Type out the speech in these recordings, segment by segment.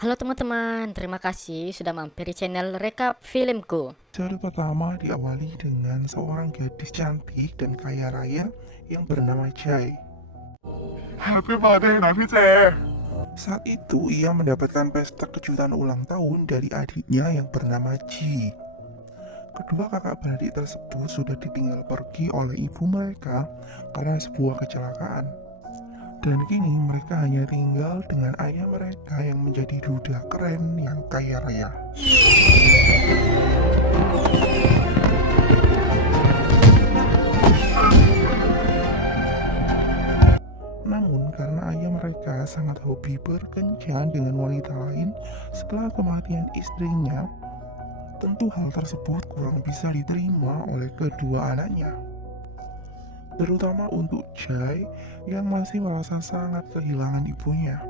Halo teman-teman, terima kasih sudah mampir di channel Rekap Filmku. Episode pertama diawali dengan seorang gadis cantik dan kaya raya yang bernama Jai. Happy birthday นะพี่เจ Saat itu ia mendapatkan pesta kejutan ulang tahun dari adiknya yang bernama Ji. Kedua kakak beradik tersebut sudah ditinggal pergi oleh ibu mereka karena sebuah kecelakaan. Dan kini mereka hanya tinggal dengan ayah mereka yang menjadi duda keren yang kaya raya. Namun karena ayah mereka sangat hobi berkencan dengan wanita lain setelah kematian istrinya, tentu hal tersebut kurang bisa diterima oleh kedua anaknya. Terutama untuk Jai yang masih merasa sangat kehilangan ibunya.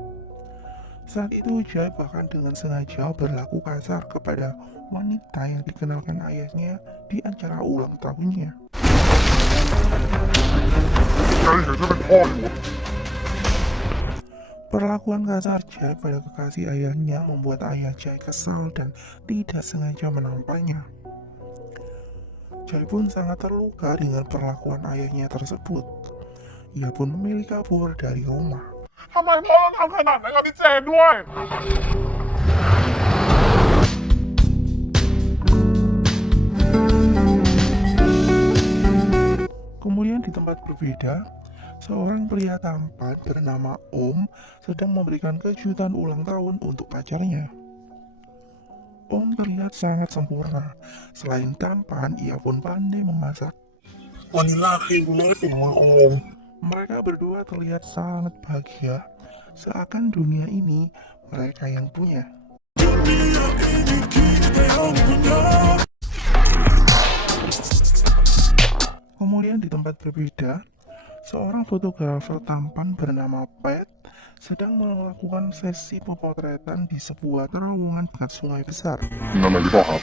Saat itu Jai bahkan dengan sengaja berlaku kasar kepada wanita yang dikenalkan ayahnya di acara ulang tahunnya. แกยังจะเป็นพ่ออยู่ Perlakuan kasar Jai pada kekasih ayahnya membuat ayah Jai kesal dan tidak sengaja menampaknya. Jai pun sangat terluka dengan perlakuan ayahnya tersebut. Ia pun memilih kabur dari rumah. ทำไมพ่อต้องทำขนาดนั้นกับพี่เจนด้วย Kemudian di tempat berbeda, seorang pria tampan bernama Om sedang memberikan kejutan ulang tahun untuk pacarnya. Om terlihat sangat sempurna. Selain tampan, ia pun pandai memasak. วันนี้ลากครีมกูเลยติดมือโอม Mereka berdua terlihat sangat bahagia, seakan dunia ini mereka yang punya. Kemudian di tempat berbeda, seorang fotografer tampan bernama Pat sedang melakukan sesi pemotretan di sebuah terowongan dekat sungai besar. ทำไมพี่พ่อครับ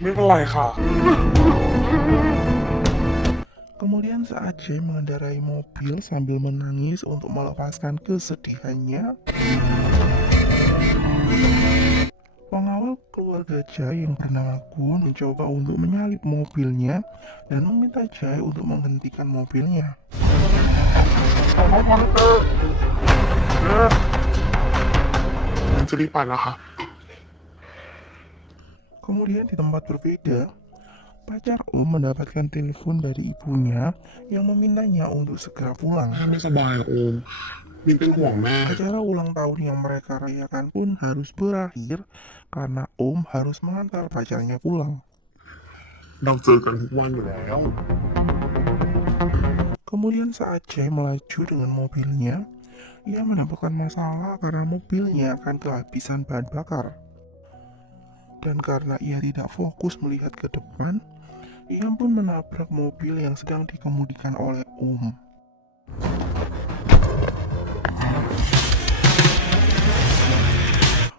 ไม่เป็นไรค่ะ Kemudian saat Jay mengendarai mobil sambil menangis untuk melepaskan kesedihannya, pengawal keluarga Jay yang bernama Gun mencoba untuk menyalip mobilnya dan meminta Jay untuk menghentikan mobilnya. ขอโทษนะเจผมจะรีบไปแล้วค่ะ Kemudian di tempat berbeda, pacar Om mendapatkan telepon dari ibunya yang memintanya untuk segera pulang. ไม่สบายอะโอมมินเป็นห่วงแม่ Acara ulang tahun yang mereka rayakan pun harus berakhir karena Om harus mengantar pacarnya pulang. เราเจอกันทุกวันอยู่แล้ว Kemudian saat Jay melaju dengan mobilnya, ia mendapatkan masalah karena mobilnya akan kehabisan bahan bakar. Dan karena ia tidak fokus melihat ke depan, ia pun menabrak mobil yang sedang dikemudikan oleh Om.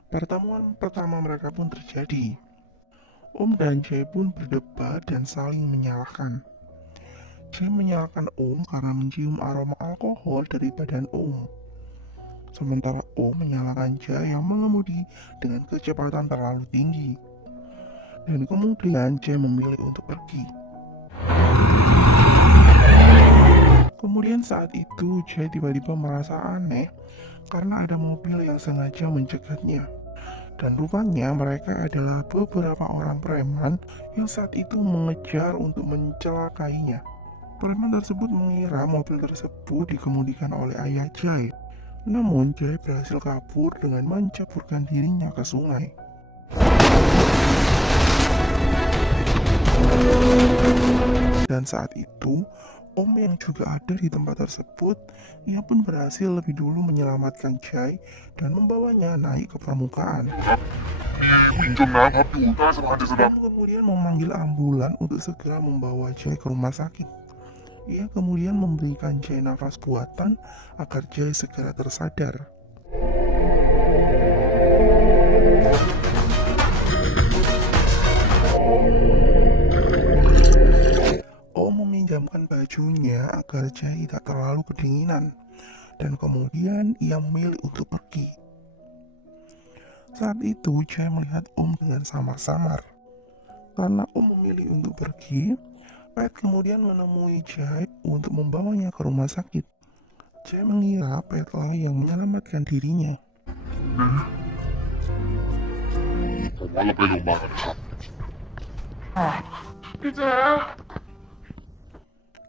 Pertemuan pertama mereka pun terjadi. Om dan Jay pun berdebat dan saling menyalahkan. Jay menyalahkan Om karena mencium aroma alkohol dari badan Om. Sementara Om menyalahkan Jay yang mengemudi dengan kecepatan terlalu tinggi. Dan kemudian Jay memilih untuk pergi. Kemudian saat itu Jay tiba-tiba merasa aneh karena ada mobil yang sengaja mencegatnya. Dan rupanya mereka adalah beberapa orang preman yang saat itu mengejar untuk mencelakainya. Preman tersebut mengira mobil tersebut dikemudikan oleh ayah Jay. Namun Jay berhasil kabur dengan menceburkan dirinya ke sungai. Dan saat itu, Om yang juga ada di tempat tersebut, ia pun berhasil lebih dulu menyelamatkan Jay dan membawanya naik ke permukaan. ผู้หญิงจมน้ำครับอยู่ใต้สะพานเจษฎา Dan kemudian memanggil ambulan untuk segera membawa Jay ke rumah sakit. Ia kemudian memberikan Jay nafas buatan agar Jay segera tersadar. Om meminjamkan bajunya agar Jay tidak terlalu kedinginan, dan kemudian ia memilih untuk pergi. Saat itu Jai melihat dengan samar-samar. Karena memilih untuk pergi, Pat kemudian menemui Jai untuk membawanya ke rumah sakit. Jai mengira Pat-lah yang menyelamatkan dirinya. ผมว่าเราไปโรงพยาบาลกันครับ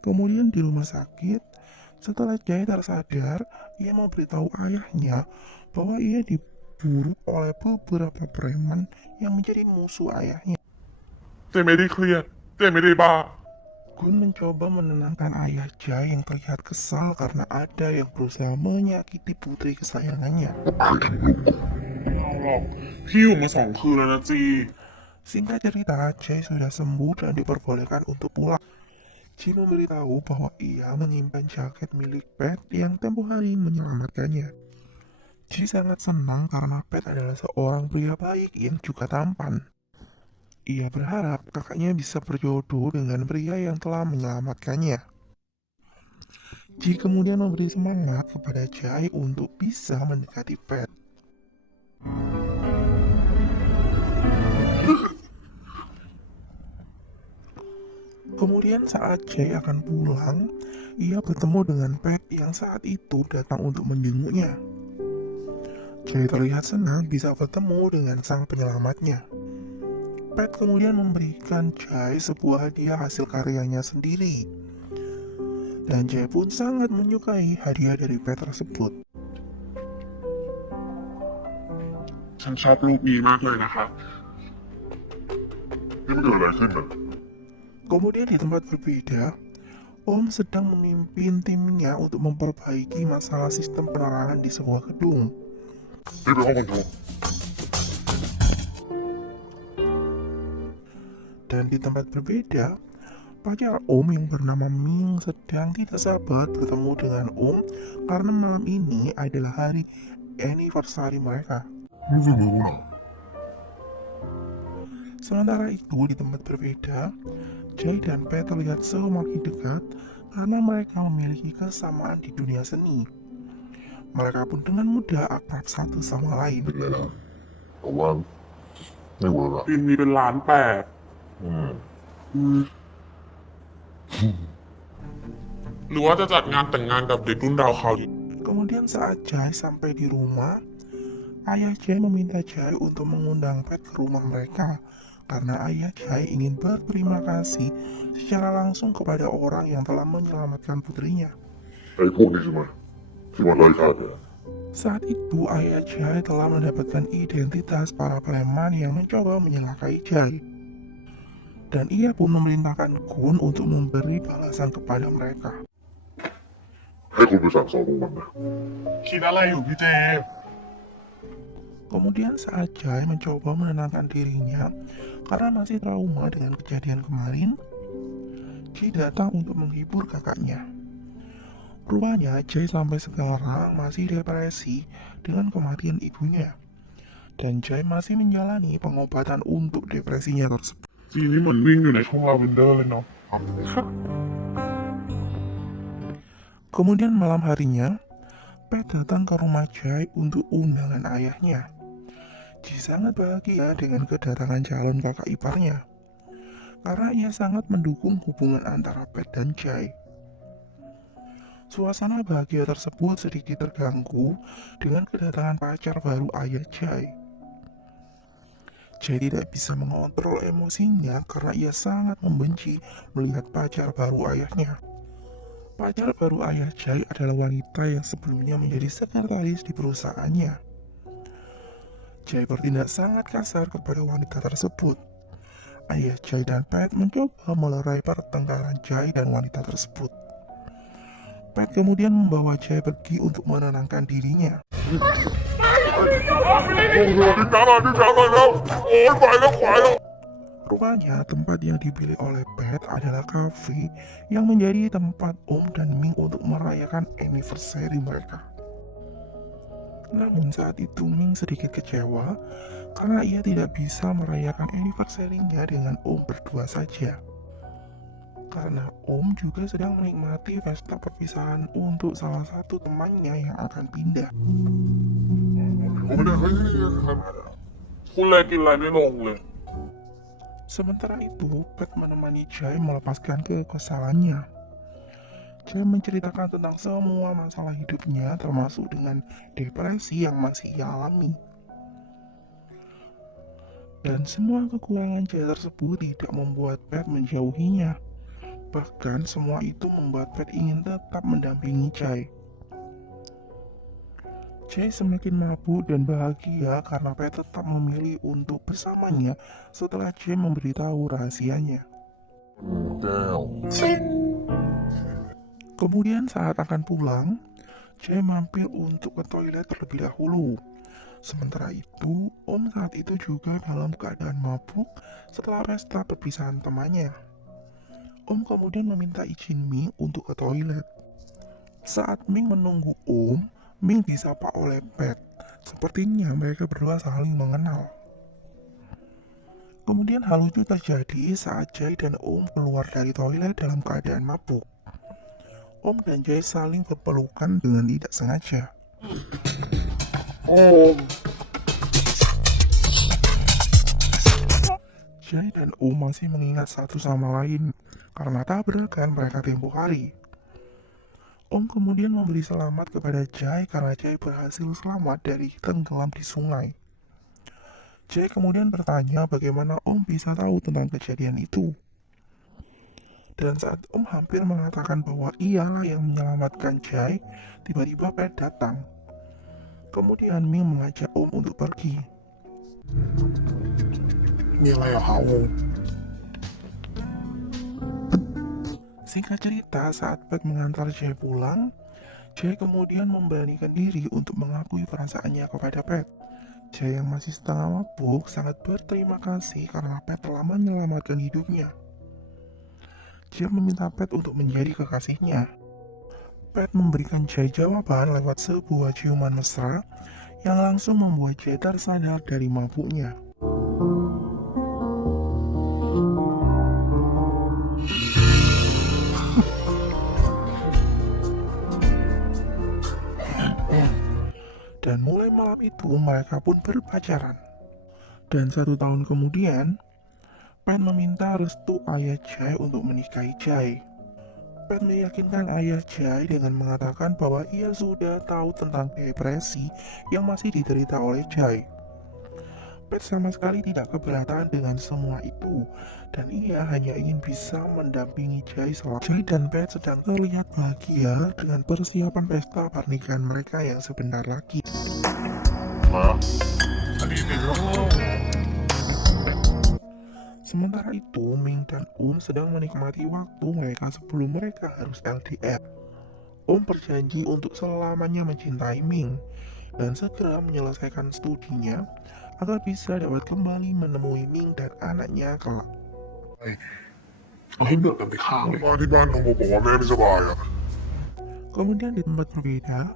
Kemudian di rumah sakit, setelah Jai tersadar, ia memberitahu ayahnya bahwa ia diburu oleh beberapa preman yang menjadi musuh ayahnya. เจ๊ไม่ได้เครียดเจ๊ไม่ได้บ้า Gun mencoba menenangkan ayah Jai yang terlihat kesal karena ada yang berusaha menyakiti putri kesayangannya. ไม่เอาหรอกพี่อยู่มา2 คืนแล้วนะจี Singkat cerita, Jai sudah sembuh dan diperbolehkan untuk pulang. Ji memberitahu bahwa ia menyimpan jaket milik Pat yang tempo hari menyelamatkannya. Ji sangat senang karena Pat adalah seorang pria baik yang juga tampan. Ia berharap kakaknya bisa berjodoh dengan pria yang telah menyelamatkannya. Ji kemudian memberi semangat kepada Jai untuk bisa mendekati Pat. Kemudian saat Jai akan pulang, ia bertemu dengan Pat yang saat itu datang untuk menjenguknya. Jai terlihat senang bisa bertemu dengan sang penyelamatnya. Pat kemudian memberikan Jai sebuah hadiah hasil karyanya sendiri. Dan Jai pun sangat menyukai hadiah dari Pat tersebut. ฉันชอบรูปนี้มากเลยนะครับนี่มันเกิดอะไรขึ้นน่ะ Kemudian di tempat berbeda, Om sedang memimpin timnya untuk memperbaiki masalah sistem penerangan di sebuah gedung. นี่เป็นห้องคอนโทรล Dan di tempat berbeda, pacar Om yang bernama Ming sedang tidak sabar bertemu dengan Om karena malam ini adalah hari anniversary mereka. นี่คือมือกูเหรอ Sementara itu di tempat berbeda, Jai dan Pat terlihat semakin dekat karena mereka memiliki kesamaan di dunia seni. Mereka pun dengan mudah akrab satu sama lain. แต่ว่าไม่เวิร์กอะ บินมีเป็นล้านแปด หรือว่าจะจัดงานแต่งงานกับเด็กรุ่นดาวเขาว Kemudian saat Jai sampai di rumah, ayah Jai meminta Jai untuk mengundang Pat ke rumah mereka karena ayah Jai ingin berterima kasih secara langsung kepada orang yang telah menyelamatkan putrinya. ไอ้พวกนี้ใช่ไหมที่มันไล่ฆ่าแก Saat itu ayah Jai telah mendapatkan identitas para preman yang mencoba menyelakai Jai. Dan ia pun memerintahkan Gun untuk memberi balasan kepada mereka. ให้คุณไปสั่งสอนพวกมันนะ คิดอะไรอยู่พี่เจ Kemudian saat Jai mencoba menenangkan dirinya karena masih trauma dengan kejadian kemarin, Ji datang untuk menghibur kakaknya. Rupanya Jai sampai sekarang masih depresi dengan kematian ibunya. Dan Jai masih menjalani pengobatan untuk depresinya tersebut. จีนี่เหมือนวิ่งอยู่ในทุ่งลาเวนเดอร์เลยเนาะ Kemudian malam harinya, Pat datang ke rumah Jai untuk undangan ayahnya. Ji sangat bahagia dengan kedatangan calon kakak iparnya, karena ia sangat mendukung hubungan antara Pat dan Jai. Suasana bahagia tersebut sedikit terganggu dengan kedatangan pacar baru ayah Jai. Jai tidak bisa mengontrol emosinya karena ia sangat membenci melihat pacar baru ayahnya. Pacar baru ayah Jai adalah wanita yang sebelumnya menjadi sekretaris di perusahaannya. Jai bertindak sangat kasar kepada wanita tersebut. Ayah Jai dan Pat mencoba melerai pertengkaran Jai dan wanita tersebut. Pat kemudian membawa Jai pergi untuk menenangkan dirinya. ดิจ้ามาแล้วโอ้ยไปแล้วไปแล้ว Rupanya tempat yang dipilih oleh Pat adalah kafe yang menjadi tempat Om dan Ming untuk merayakan anniversary mereka. Namun saat itu Ming sedikit kecewa karena ia tidak bisa merayakan anniversary-nya dengan Om berdua saja. Karena Om juga sedang menikmati pesta perpisahan untuk salah satu temannya yang akan pindah. ผมไม่ได้เฮ้ย คุณเลยกินอะไรไม่ลงเลย Sementara itu, Pat menemani Jay melepaskan kekesalannya. Jay menceritakan tentang semua masalah hidupnya, termasuk dengan depresi yang masih ia alami. Dan semua kekurangan Jay tersebut tidak membuat Pat menjauhinya. Bahkan semua itu membuat Pat ingin tetap mendampingi Jay. Jay semakin mabuk dan bahagia karena Pat tetap memilih untuk bersamanya setelah Jay memberitahu rahasianya. Kemudian saat akan pulang, Jay mampir untuk ke toilet terlebih dahulu. Sementara itu, Om saat itu juga dalam keadaan mabuk setelah pesta perpisahan temannya. Om kemudian meminta izin Ming untuk ke toilet. Saat Ming menunggu Om, Ming disapa oleh Pat. Sepertinya mereka berdua saling mengenal. Kemudian hal lucu terjadi saat Jay dan Om keluar dari toilet dalam keadaan mabuk. Om dan Jay saling berpelukan dengan tidak sengaja. Jay dan Om masih mengingat satu sama lain karena tabrakan mereka tempo hari. Om kemudian memberi selamat kepada Jay karena Jay berhasil selamat dari tenggelam di sungai. Jay kemudian bertanya bagaimana Om bisa tahu tentang kejadian itu. Dan saat Om hampir mengatakan bahwa ialah yang menyelamatkan Jay, tiba-tiba Pat datang. Kemudian Ming mengajak Om untuk pergi. Nilai kamu. Singkat cerita, saat Pat mengantar Jay pulang, Jay kemudian memberanikan diri untuk mengakui perasaannya kepada Pat. Jay yang masih setengah mabuk sangat berterima kasih karena Pat telah menyelamatkan hidupnya. Jay meminta Pat untuk menjadi kekasihnya. Pat memberikan Jay jawaban lewat sebuah ciuman mesra yang langsung membuat Jay tersadar dari mabuknya. Dan mulai malam itu mereka pun berpacaran. Dan 1 tahun kemudian, Pat meminta restu ayah Jay untuk menikahi Jay. Pat meyakinkan ayah Jay dengan mengatakan bahwa ia sudah tahu tentang depresi yang masih diderita oleh Jay. Pat sama sekali tidak keberatan dengan semua itu, dan ia hanya ingin bisa mendampingi Jay selama Jay dan Pat sedang terlihat bahagia dengan persiapan pesta pernikahan mereka yang sebentar lagi. Sementara itu, Ming dan Om sedang menikmati waktu mereka sebelum mereka harus LDR. Om berjanji untuk selamanya mencintai Ming dan segera menyelesaikan studinya agar bisa dapat kembali menemui Ming dan anaknya kelak. เอาให้เดือดกันไปข้างเลยว่าที่บ้านน้องโมบอกว่าแม่ไม่สบายอ่ะ Kemudian di tempat berbeda,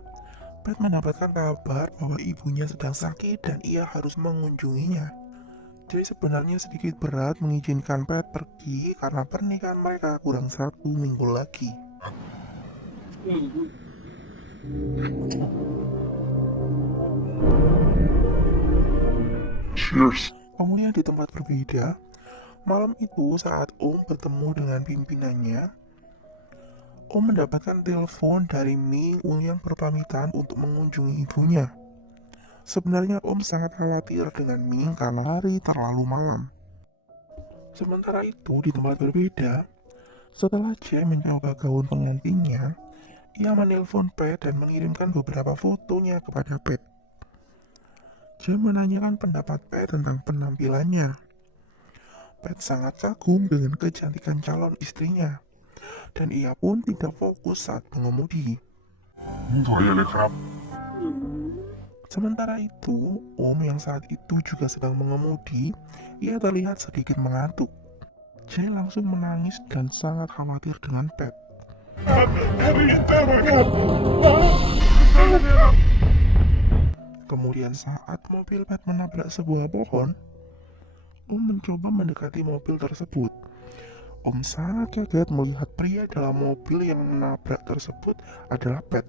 Pat mendapatkan kabar bahwa ibunya sedang sakit dan ia harus mengunjunginya. Jay sebenarnya sedikit berat mengizinkan Pat pergi karena pernikahan mereka kurang 1 minggu lagi. Cheers. Kemudian di tempat berbeda, malam itu saat Om bertemu dengan pimpinannya, Om mendapatkan telepon dari Ming yang berpamitan untuk mengunjungi ibunya. Sebenarnya Om sangat khawatir dengan Ming karena hari terlalu malam. Sementara itu di tempat berbeda, setelah Jay mencoba gaun pengantinnya, ia menelpon Pat dan mengirimkan beberapa fotonya kepada Pat. Jay menanyakan pendapat Pat tentang penampilannya. Pat sangat kagum dengan kecantikan calon istrinya, dan ia pun tidak fokus saat mengemudi. สวยเลยครับ Sementara itu, Om yang saat itu juga sedang mengemudi, ia terlihat sedikit mengantuk. Jay langsung menangis dan sangat khawatir dengan Pat. Kemudian saat mobil Pat menabrak sebuah pohon, Om mencoba mendekati mobil tersebut. Om sangat kaget melihat pria dalam mobil yang menabrak tersebut adalah Pat.